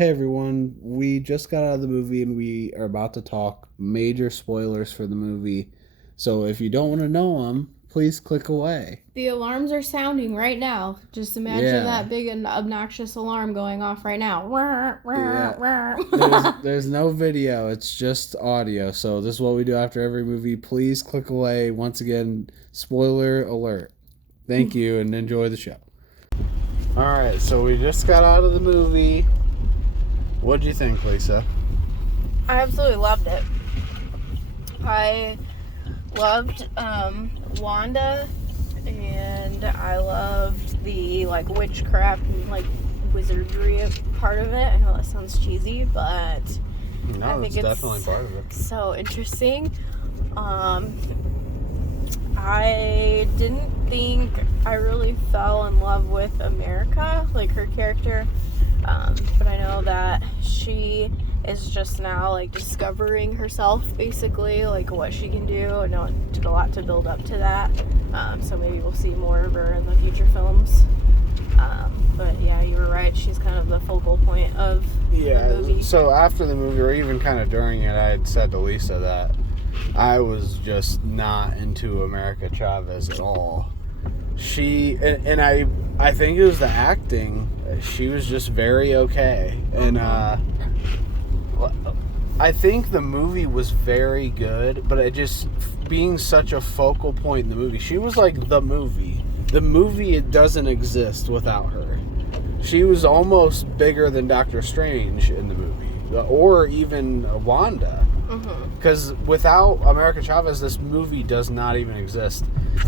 Hey everyone, we just got out of the movie and we are about to talk major spoilers for the movie. So if you don't want to know them, please click away. The alarms are sounding right now. Just imagine that big and obnoxious alarm going off right now. There's no video, it's just audio. So this is what we do after every movie. Please click away. Once again, spoiler alert. Thank you and enjoy the show. Alright, so we just got out of the movie. What'd you think, Lisa? I absolutely loved it. I loved Wanda, and I loved the witchcraft and wizardry part of it. I know that sounds cheesy, but No, I think it's definitely part of it. So interesting. I didn't think I really fell in love with America, like her character. But I know that she is just now discovering herself, basically, what she can do. I know it took a lot to build up to that, so maybe we'll see more of her in the future films. But yeah, you were right, she's kind of the focal point of the movie. So after the movie, or even kind of during it, I had said to Lisa that I was just not into America Chavez at all. I think it was the acting. She was just very okay. And I think the movie was very good, but it just being such a focal point in the movie. She was like the movie. The movie, it doesn't exist without her. She was almost bigger than Doctor Strange in the movie, or even Wanda. Because without America Chavez, this movie does not even exist.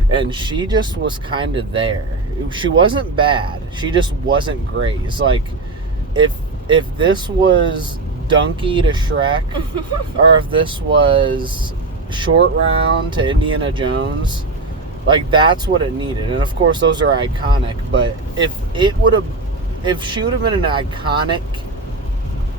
And she just was kind of there. She wasn't bad. She just wasn't great. It's like if this was Donkey to Shrek, or if this was Short Round to Indiana Jones, that's what it needed. And of course, those are iconic. But if she would have been an iconic,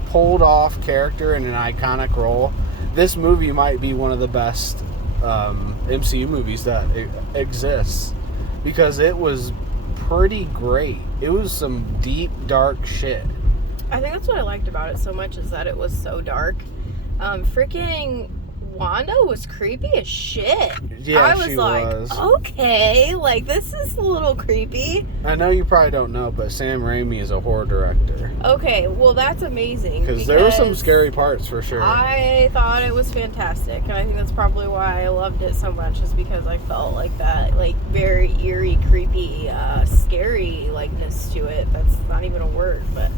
pulled off character in an iconic role, this movie might be one of the best MCU movies that exists, because it was pretty great. It was some deep, dark shit. I think that's what I liked about it so much, is that it was so dark. Freaking Wanda was creepy as shit. Yeah, she was. Okay, this is a little creepy. I know you probably don't know, but Sam Raimi is a horror director. Okay, well that's amazing. Because there were some scary parts for sure. I thought it was fantastic, and I think that's probably why I loved it so much, is because I felt that very eerie, creepy, scary likeness to it. That's not even a word, but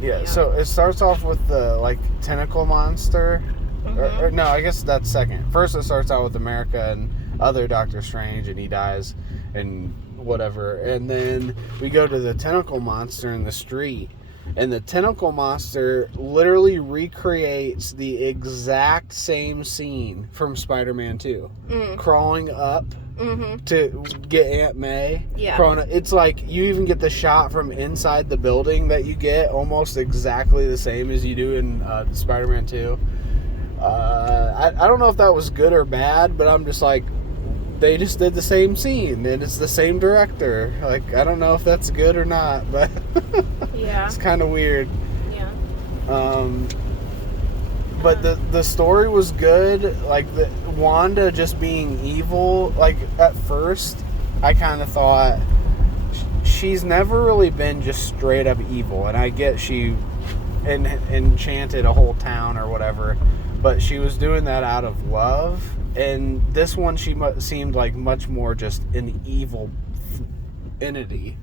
yeah, so it starts off with the tentacle monster. Or no, I guess that's second. First it starts out with America and other Doctor Strange, and he dies and whatever. And then we go to the tentacle monster in the street. And the tentacle monster literally recreates the exact same scene from Spider-Man 2. Crawling up to get Aunt May. Yeah. It's like you even get the shot from inside the building that you get almost exactly the same as you do in Spider-Man 2. I don't know if that was good or bad, but I'm just they just did the same scene, and it's the same director. I don't know if that's good or not, but yeah, it's kind of weird. Yeah. But the story was good. The Wanda just being evil. At first, I kind of thought she's never really been just straight up evil, and I get she enchanted a whole town or whatever, but she was doing that out of love. And this one, she seemed much more just an evil entity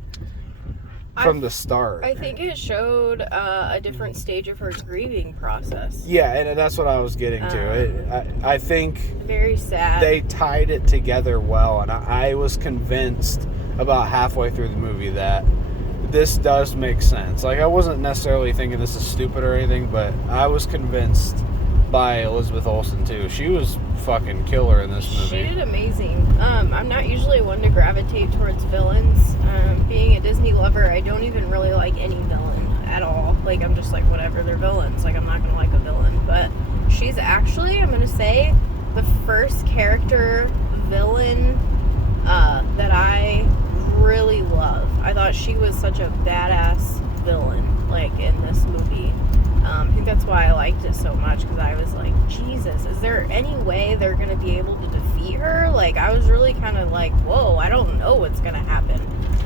from the start. I think it showed a different stage of her grieving process. Yeah, and that's what I was getting to. I think very sad. They tied it together well, and I was convinced about halfway through the movie that this does make sense. I wasn't necessarily thinking this is stupid or anything, but I was convinced by Elizabeth Olsen too. She was fucking killer in this movie. She did amazing. I'm not usually one to gravitate towards villains. Being a Disney lover, I don't even really like any villain at all. I'm just whatever, they're villains. I'm not gonna like a villain. But she's actually, I'm gonna say, the first character villain that I really love. I thought she was such a badass villain. I think that's why I liked it so much, because I was like, Jesus, is there any way they're going to be able to defeat her? Like, I was really kind of like, whoa, I don't know what's going to happen.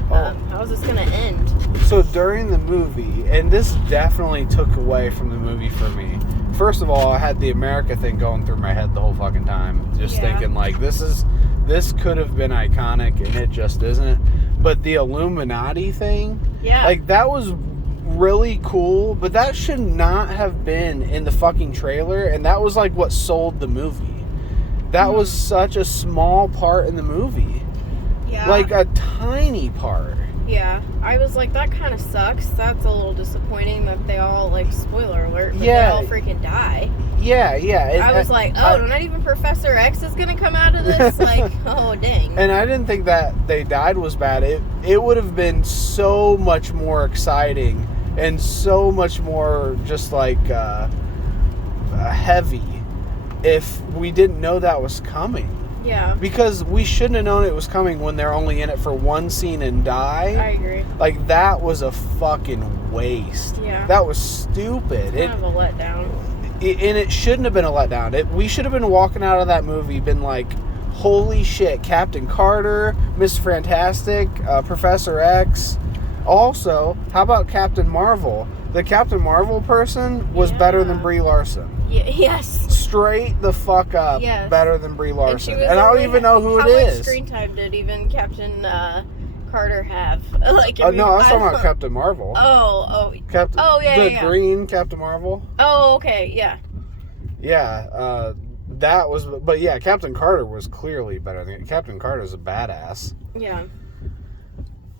How is this going to end? So during the movie, and this definitely took away from the movie for me. First of all, I had the America thing going through my head the whole fucking time. Just thinking, like, this could have been iconic, and it just isn't. But the Illuminati thing, like, that was really cool, but that should not have been in the fucking trailer, and that was, like, what sold the movie. That was such a small part in the movie. Yeah. Like, a tiny part. Yeah. I was like, that kind of sucks. That's a little disappointing that they all, like, spoiler alert, but they all freaking die. Yeah. And I was like, not even Professor X is going to come out of this? Like, oh, dang. And I didn't think that they died was bad. It would have been so much more exciting and so much more just, like, heavy if we didn't know that was coming. Yeah. Because we shouldn't have known it was coming when they're only in it for one scene and die. I agree. Like, that was a fucking waste. Yeah. That was stupid. Kind of a letdown. And it shouldn't have been a letdown. We should have been walking out of that movie been like, holy shit, Captain Carter, Miss Fantastic, Professor X. Also, how about Captain Marvel? The Captain Marvel person was better than Brie Larson. Yes. Straight the fuck up, better than Brie Larson. And I don't even know who it is. How much screen time did even Captain Carter have? Like, no, I was talking about Captain Marvel. The green Captain Marvel. Oh, okay, yeah. Yeah, that was, but yeah, Captain Carter was clearly better than Captain Carter's a badass. Yeah.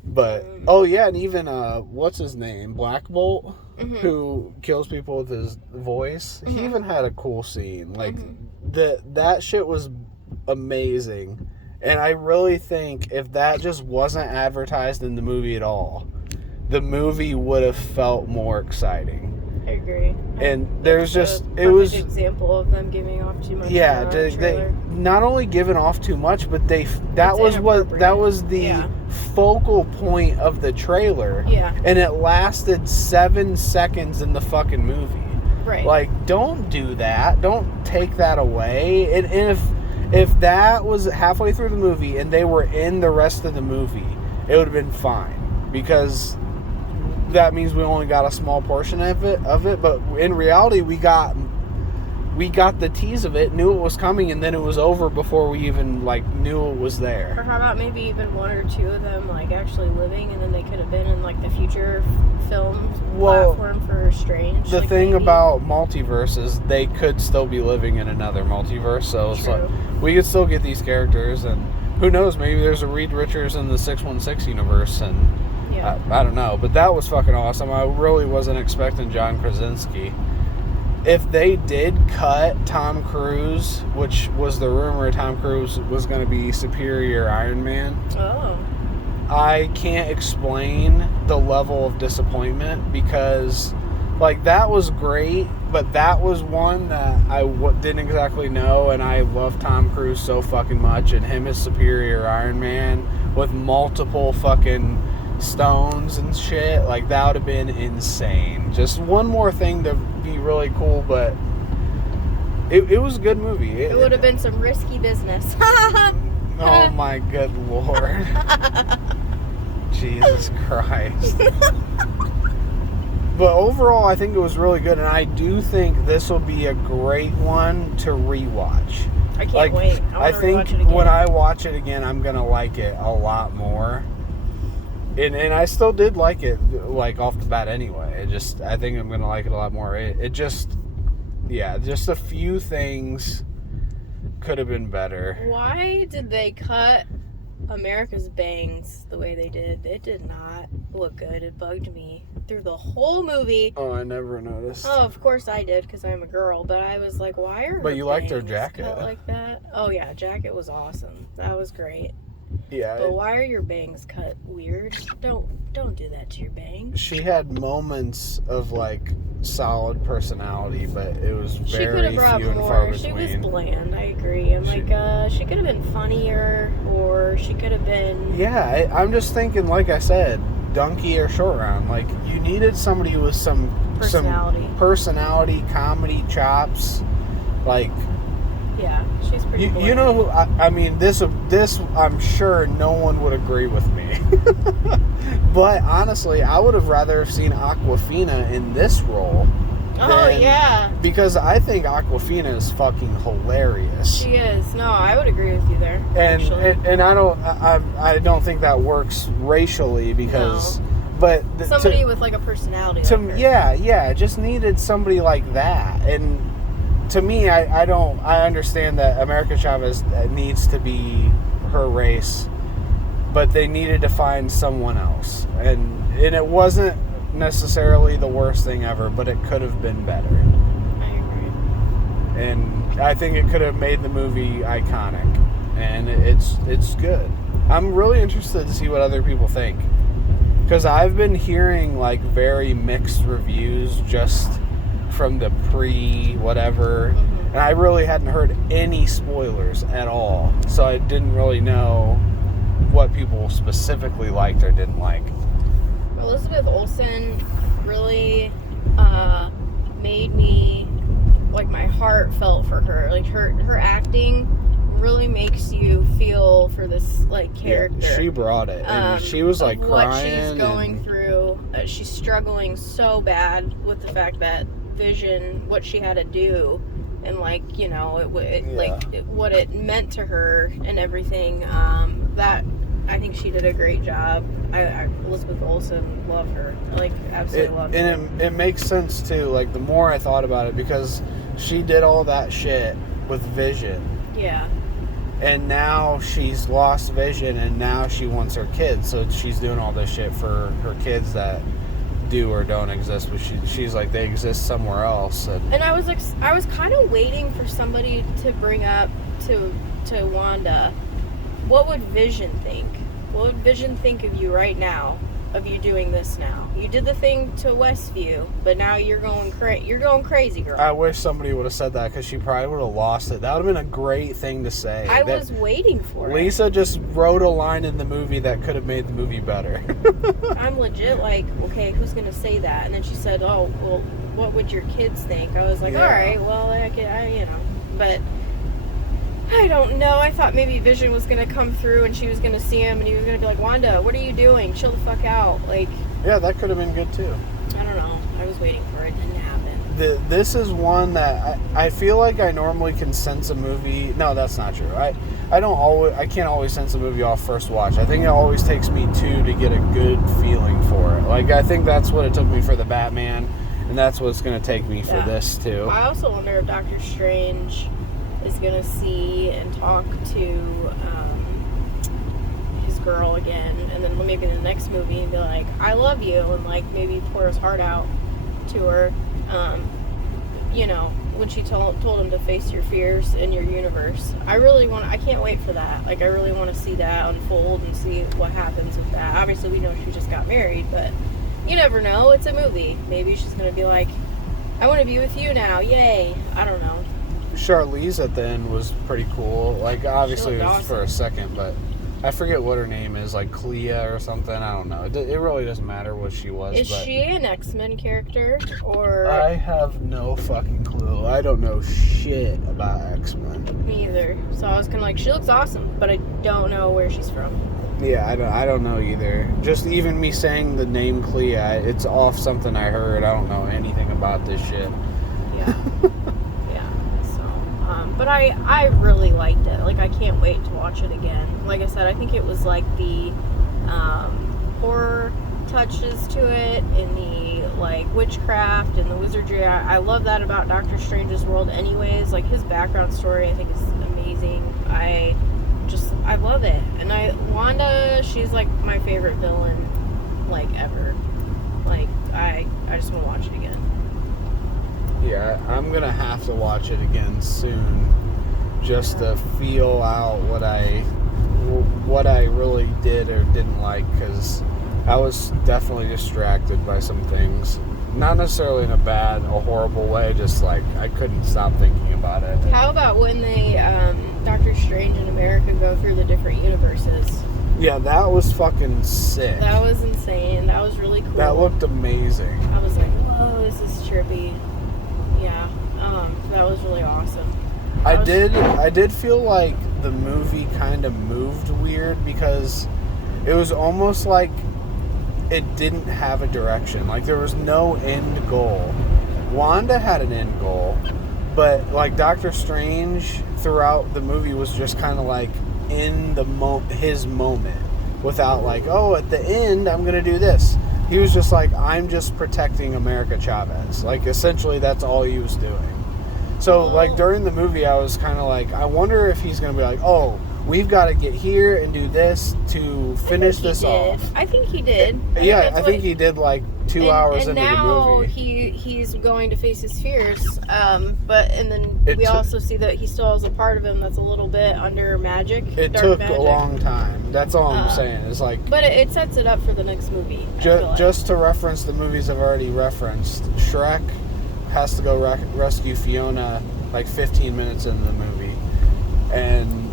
But and even what's his name, Black Bolt, who kills people with his voice. He even had a cool scene. Like that shit was amazing, and I really think if that just wasn't advertised in the movie at all, the movie would have felt more exciting. I agree. And there's just it was an example of them giving off too much. Yeah, they not only giving off too much, but that was the focal point of the trailer. Yeah. And it lasted 7 seconds in the fucking movie. Right. Like, don't do that. Don't take that away. And if that was halfway through the movie and they were in the rest of the movie, it would have been fine, because that means we only got a small portion of it, but in reality we got the tease of it, knew it was coming, and then it was over before we even knew it was there. Or how about maybe even one or two of them actually living, and then they could have been in the future film platform for Strange. The thing about Multiverse is they could still be living in another multiverse, so it's we could still get these characters, and who knows, maybe there's a Reed Richards in the 616 universe, and I don't know, but that was fucking awesome. I really wasn't expecting John Krasinski. If they did cut Tom Cruise, which was the rumor Tom Cruise was going to be superior Iron Man, I can't explain the level of disappointment, because that was great, but that was one that I didn't exactly know, and I love Tom Cruise so fucking much, and him as superior Iron Man with multiple fucking stones and shit, that would have been insane. Just one more thing to be really cool, but it was a good movie. It would have been some risky business. Oh my good lord. Jesus Christ. But overall, I think it was really good, and I do think this will be a great one to rewatch. I can't wait. I think when I watch it again, I'm gonna like it a lot more. And I still did like it, off the bat anyway. I think I'm going to like it a lot more. Just a few things could have been better. Why did they cut America's bangs the way they did? It did not look good. It bugged me through the whole movie. Oh, I never noticed. Oh, of course I did, because I'm a girl. But I was like, why are But you liked her jacket. Cut like that? Oh, yeah, jacket was awesome. That was great. Yeah. But why are your bangs cut weird? Don't do that to your bangs. She had moments of solid personality, but it was very few and far between. She was bland. I agree. I'm she could have been funnier, or she could have been. Yeah, I'm just thinking. Like I said, donkey or short round. Like, you needed somebody with some personality, comedy chops. Like, yeah, she's pretty cool. You know who, I mean, this I'm sure no one would agree with me. But honestly, I would have rather have seen Awkwafina in this role. Oh, yeah. Because I think Awkwafina is fucking hilarious. She is. No, I would agree with you there. And I don't think that works racially because, but somebody with like a personality. Yeah, just needed somebody like that. And to me, I understand that America Chavez needs to be her race, but they needed to find someone else, and it wasn't necessarily the worst thing ever, but it could have been better. I agree. And I think it could have made the movie iconic, and it's good. I'm really interested to see what other people think, because I've been hearing like very mixed reviews just from the pre-whatever, and I really hadn't heard any spoilers at all, so I didn't really know what people specifically liked or didn't like. Elizabeth Olsen really made me, like, my heart felt for her. Like, her acting really makes you feel for this, like, character. Yeah, she brought it. And she was, like, crying. What she's going through. She's struggling so bad with the fact that Vision, what she had to do, and, like, you know, what it meant to her and everything. That, I think she did a great job. Elizabeth Olsen, love her. Like, absolutely love her. And it makes sense, too. Like, the more I thought about it, because she did all that shit with Vision. Yeah. And now she's lost Vision, and now she wants her kids. So she's doing all this shit for her kids that do or don't exist. But she's like, they exist somewhere else. And I was kind of waiting for somebody to bring up to Wanda, what would Vision think? What would Vision think of you right now, of you doing this now? You did the thing to Westview, but now you're going crazy, girl. I wish somebody would have said that, because she probably would have lost it. That would have been a great thing to say. I was waiting for it. Lisa just wrote a line in the movie that could have made the movie better. I'm legit like, okay, who's going to say that? And then she said, oh, well, what would your kids think? I was like, all right, well, but I don't know. I thought maybe Vision was going to come through and she was going to see him and he was going to be like, Wanda, what are you doing? Chill the fuck out. Like, yeah, that could have been good too. I don't know. I was waiting for it. It didn't happen. This is one that I feel like I normally can sense a movie. No, that's not true. I can't always sense a movie off first watch. I think it always takes me two to get a good feeling for it. Like, I think that's what it took me for the Batman, and that's what it's going to take me for this too. I also wonder if Doctor Strange is going to see and talk to his girl again, and then maybe in the next movie and be like, I love you, and like maybe pour his heart out to her, you know, when she told him to face your fears in your universe. I can't wait for that. Like, I really want to see that unfold and see what happens with that. Obviously we know she just got married, but you never know. It's a movie. Maybe she's going to be like, I want to be with you now, yay. I don't know. Charlize at the end was pretty cool. Like, obviously it was awesome for a second, but I forget what her name is, like Clea or something. I don't know. It really doesn't matter what she was. Is she an X-Men character, or? I have no fucking clue. I don't know shit about X-Men. Me either. So I was kind of like, she looks awesome, but I don't know where she's from. Yeah, I don't know either. Just even me saying the name Clea, it's off something I heard. I don't know anything about this shit. Yeah. But I really liked it. Like, I can't wait to watch it again. Like I said, I think it was like the horror touches to it, and the like witchcraft and the wizardry. I love that about Doctor Strange's world anyways. Like, his background story I think is amazing. I love it. And Wanda, she's like my favorite villain, like, ever. Like, I just want to watch it again. Yeah, I'm gonna have to watch it again soon, just to feel out what I really did or didn't like, because I was definitely distracted by some things. Not necessarily in a horrible way, just like I couldn't stop thinking about it. How about when they Doctor Strange and America go through the different universes? Yeah, that was fucking sick. That was insane. That was really cool. That looked amazing. I was like, whoa, this is trippy. Yeah, that was really awesome. I did feel like the movie kind of moved weird because it was almost like it didn't have a direction. Like there was no end goal. Wanda had an end goal, but like Doctor Strange throughout the movie was just kind of like in the his moment without like, oh, at the end I'm gonna do this. He was just like, I'm just protecting America Chavez. Like essentially that's all he was doing. So like during the movie I was kind of like, I wonder if he's gonna be like, oh, we've got to get here and do this to finish this off. I think he did. Yeah, I think he did like 2 hours into the movie. And now he's going to face his fears. And then we also see that he still has a part of him that's a little bit under magic. It took a long time. That's all I'm saying. It's like, but it sets it up for the next movie. Just to reference the movies I've already referenced, Shrek has to go rescue Fiona like 15 minutes into the movie, and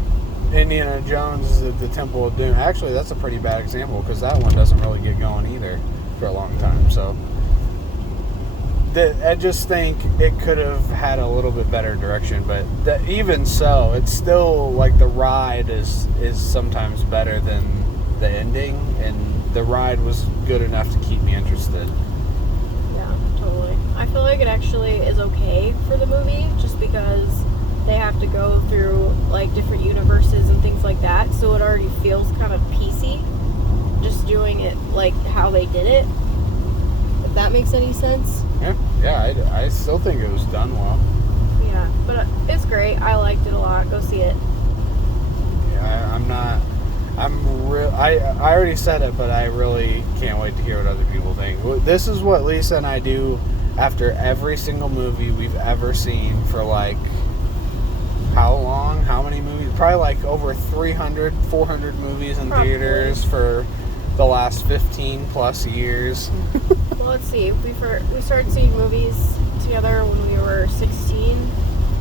Indiana Jones is at the Temple of Doom. Actually, that's a pretty bad example because that one doesn't really get going either for a long time. So I just think it could have had a little bit better direction, but even so, it's still like the ride is sometimes better than the ending, and the ride was good enough to keep me interested. Yeah, totally. I feel like it actually is okay for the movie just because they have to go through like different universes and things like that, so it already feels kind of piecey just doing it like how they did it, if that makes any sense. I still think it was done well. Yeah, but it's great. I liked it a lot. Go see it. Yeah, I already said it, but I really can't wait to hear what other people think. This is what Lisa and I do after every single movie we've ever seen for like how long? How many movies? Probably like over 300, 400 movies in theaters for the last 15 plus years. Well, let's see. We started seeing movies together when we were 16.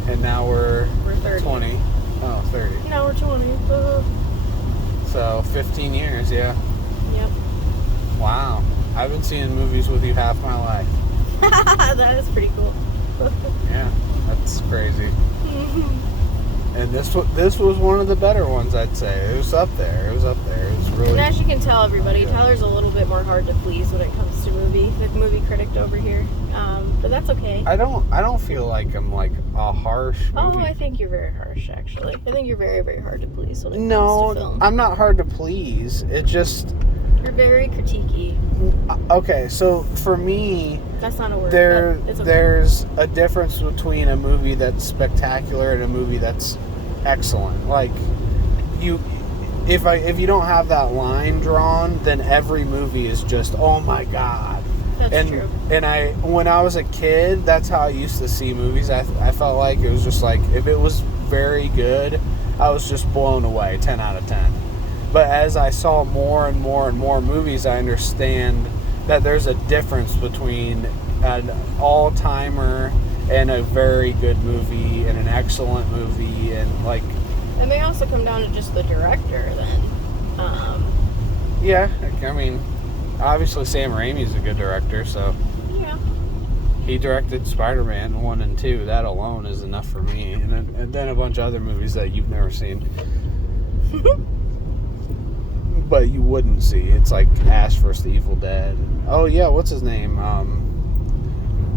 And now we're 30. 20. Oh, 30. Now we're 20. So 15 years, yeah. Yep. Wow. I've been seeing movies with you half my life. That is pretty cool. Yeah, that's crazy. And this was one of the better ones, I'd say. It was up there. It was really. And as you can tell, everybody, Tyler's a little bit more hard to please when it comes to the movie critic over here. But that's okay. I don't feel like I'm like a harsh movie. Oh, I think you're very harsh, actually. I think you're very, very hard to please when it comes to film. I'm not hard to please. It just. You're very critiquey. Okay, so for me, that's not a word. There's a difference between a movie that's spectacular and a movie that's excellent. Like if you don't have that line drawn, then every movie is just, oh my god. That's true. And when I was a kid, that's how I used to see movies. I felt like it was just like, if it was very good, I was just blown away, 10 out of 10. But as I saw more and more and more movies, I understand that there's a difference between an all-timer and a very good movie and an excellent movie, and like. It may also come down to just the director then. Yeah, I mean, obviously Sam Raimi's a good director, so. Yeah. He directed Spider-Man 1 and 2. That alone is enough for me. And then a bunch of other movies that you've never seen. But you wouldn't see. It's like Ash vs. the Evil Dead. Oh yeah, what's his name?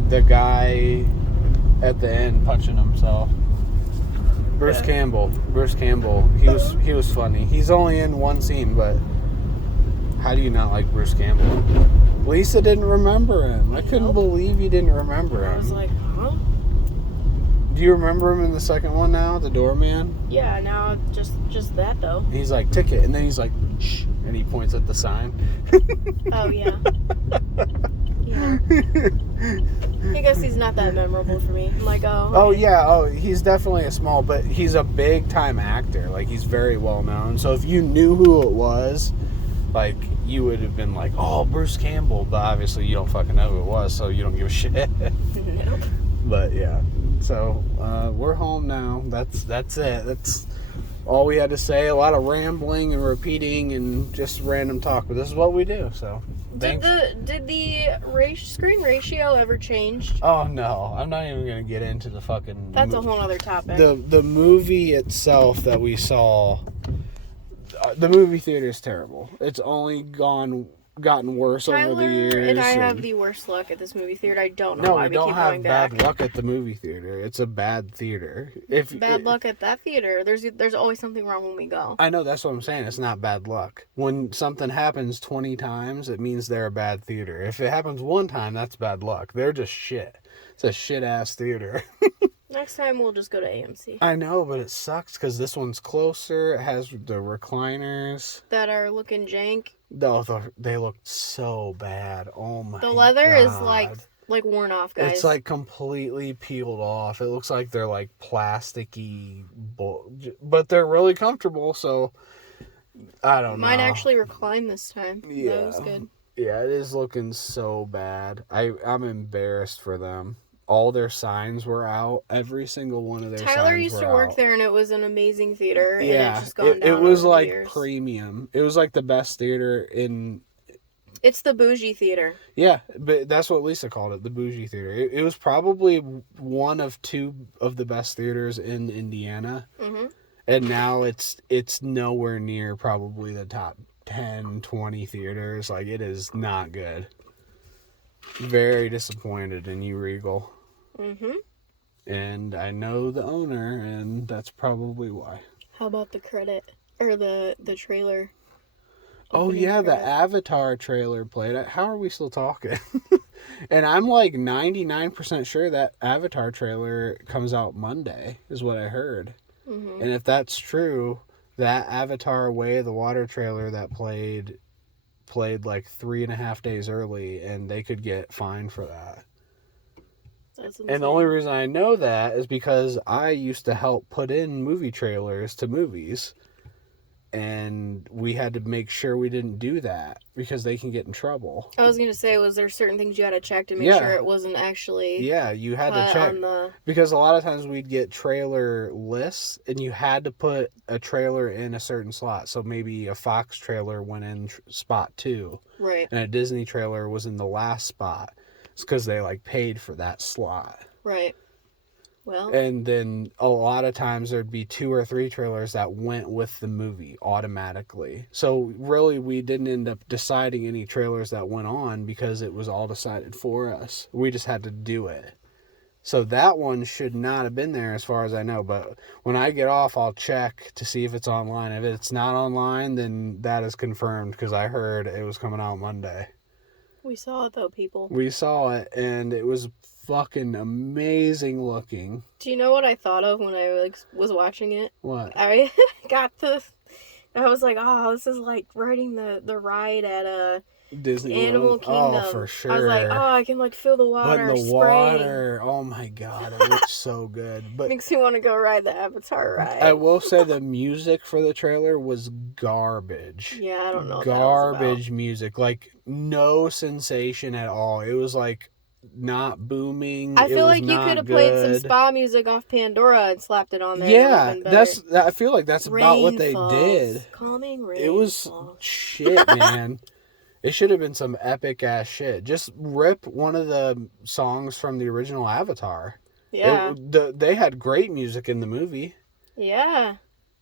The guy at the end punching himself. Bruce Campbell. He was funny. He's only in one scene, but how do you not like Bruce Campbell? Lisa didn't remember him. I couldn't believe you didn't remember him. I was like, huh? Do you remember him in the second one now, the doorman? Yeah, now just that though. He's like, ticket, and then he's like, shh, and he points at the sign. Oh yeah. Yeah. I guess he's not that memorable for me. I'm like, oh. Oh yeah, he's definitely but he's a big time actor. Like, he's very well known. So if you knew who it was, like, you would have been like, oh, Bruce Campbell. But obviously you don't fucking know who it was, so you don't give a shit. Nope. But yeah. So we're home now. That's it. That's all we had to say, a lot of rambling and repeating and just random talk. But this is what we do, so thanks. Did the screen ratio ever change? Oh, no. I'm not even going to get into the fucking... That's a whole other topic. The movie itself that we saw, the movie theater is terrible. It's only gotten worse over the years. And I have the worst luck at this movie theater. I don't know why we keep going back. No, we don't have bad luck at the movie theater. It's a bad theater. Bad luck at that theater. There's always something wrong when we go. I know, that's what I'm saying. It's not bad luck. When something happens 20 times, it means they're a bad theater. If it happens one time, that's bad luck. They're just shit. It's a shit-ass theater. Next time, we'll just go to AMC. I know, but it sucks because this one's closer. It has the recliners. That are looking jank. No, they look so bad. Oh my god. The leather is like worn off, guys. It's like completely peeled off. It looks like they're like plasticky, but they're really comfortable, so I don't know. Mine actually reclined this time. Yeah. That was good. Yeah, it is looking so bad. I'm embarrassed for them. All their signs were out. Every single one of their signs were out. Tyler used to work there, and it was an amazing theater. Yeah, and it's just gone down it was over like the years. premium. It was like the best theater in... It's the bougie theater. Yeah, but that's what Lisa called it, the bougie theater. It was probably one of two of the best theaters in Indiana. Mm-hmm. And now it's nowhere near probably the top 10, 20 theaters. Like, it is not good. Very disappointed in you, Regal. Mm-hmm. And I know the owner, and that's probably why. How about the credit? Or the trailer? Oh, yeah, the Avatar trailer played. How are we still talking? And I'm like 99% sure that Avatar trailer comes out Monday, is what I heard. Mm-hmm. And if that's true, that Avatar Way of the Water trailer that played like 3.5 days early, and they could get fined for that. And the only reason I know that is because I used to help put in movie trailers to movies, and we had to make sure we didn't do that because they can get in trouble. I was going to say, was there certain things you had to check to make sure it wasn't actually... Yeah, you had to check. Because a lot of times we'd get trailer lists, and you had to put a trailer in a certain slot. So maybe a Fox trailer went in spot 2. Right. And a Disney trailer was in the last spot. It's because they, like, paid for that slot. Right. Well. And then a lot of times there'd be 2 or 3 trailers that went with the movie automatically. So really we didn't end up deciding any trailers that went on because it was all decided for us. We just had to do it. So that one should not have been there as far as I know. But when I get off, I'll check to see if it's online. If it's not online, then that is confirmed because I heard it was coming out Monday. We saw it though, people. We saw it, and it was fucking amazing looking. Do you know what I thought of when I was watching it? What? I was like, oh, this is like riding the ride at Disney Animal World. Kingdom. Oh, for sure. I was like, oh, I can feel the water But in the spraying. water, oh my god, it looks so good. But makes me want to go ride the Avatar ride. I will say the music for the trailer was garbage. Yeah, I don't know. Garbage music, like no sensation at all. It was like not booming. I feel like you could have played some spa music off Pandora and slapped it on there. Yeah, I feel like that's rain about what they falls. did. Calming rain. It was falls. shit, man. It should have been some epic ass shit. Just rip one of the songs from the original Avatar. Yeah. They had great music in the movie. Yeah.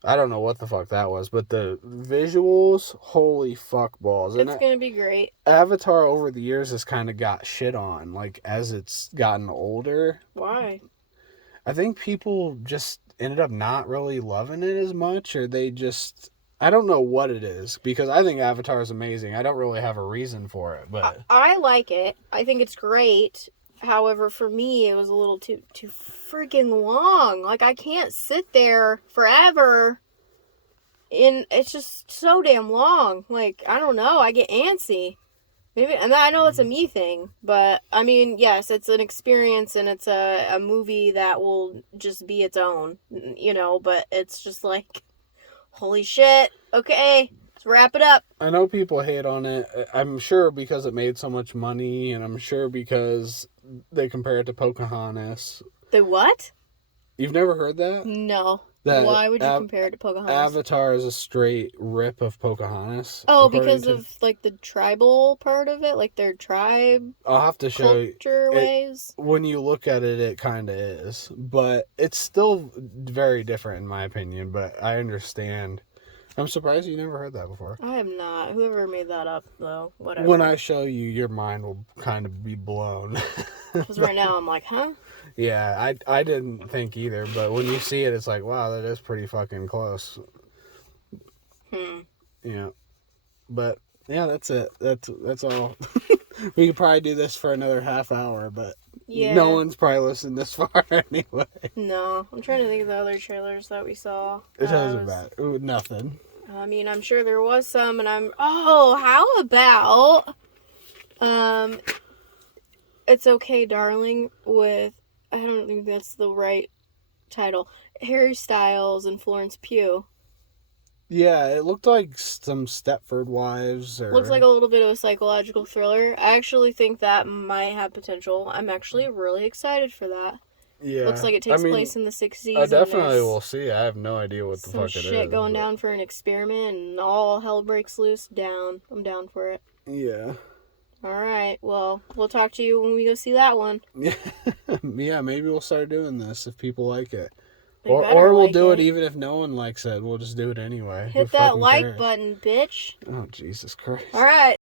I don't know what the fuck that was, but the visuals, holy fuck balls. It's going to be great. Avatar over the years has kind of got shit on, like, as it's gotten older. Why? I think people just ended up not really loving it as much, or they just... I don't know what it is, because I think Avatar is amazing. I don't really have a reason for it, but... I like it. I think it's great. However, for me, it was a little too freaking long. Like, I can't sit there forever. And it's just so damn long. Like, I don't know. I get antsy. Maybe, and I know it's a me thing. But, I mean, yes, it's an experience, and it's a movie that will just be its own. You know, but it's just like... Holy shit. Okay, let's wrap it up. I know people hate on it. I'm sure because it made so much money, and I'm sure because they compare it to Pocahontas. The what? You've never heard that? No. Why would you compare it to Pocahontas? Avatar is a straight rip of Pocahontas. Oh, because of like the tribal part of it, like their tribe. I'll have to show you. Culture ways. When you look at it, it kind of is, but it's still very different in my opinion. But I understand. I'm surprised you never heard that before. I have not. Whoever made that up, though, whatever. When I show you, your mind will kind of be blown. Because right now I'm like, huh? Yeah, I didn't think either, but when you see it, it's like, wow, that is pretty fucking close. Yeah, but yeah, that's it. That's all. We could probably do this for another half hour, but yeah, no one's probably listened this far anyway. No, I'm trying to think of the other trailers that we saw. It doesn't matter. Ooh, nothing. I mean, I'm sure there was some, and how about It's Okay, Darling with, I don't think that's the right title, Harry Styles and Florence Pugh. Yeah, it looked like some Stepford Wives. Looks like a little bit of a psychological thriller. I actually think that might have potential. I'm actually really excited for that. Yeah. Looks like it takes place in the 60s. I definitely will see. I have no idea what the fuck it is. Some shit going down for an experiment and all hell breaks loose. I'm down for it. Yeah. Alright, well, we'll talk to you when we go see that one. Yeah, maybe we'll start doing this if people like it. They or we'll do it even if no one likes it. We'll just do it anyway. Hit that like button, bitch. Oh, Jesus Christ. Alright.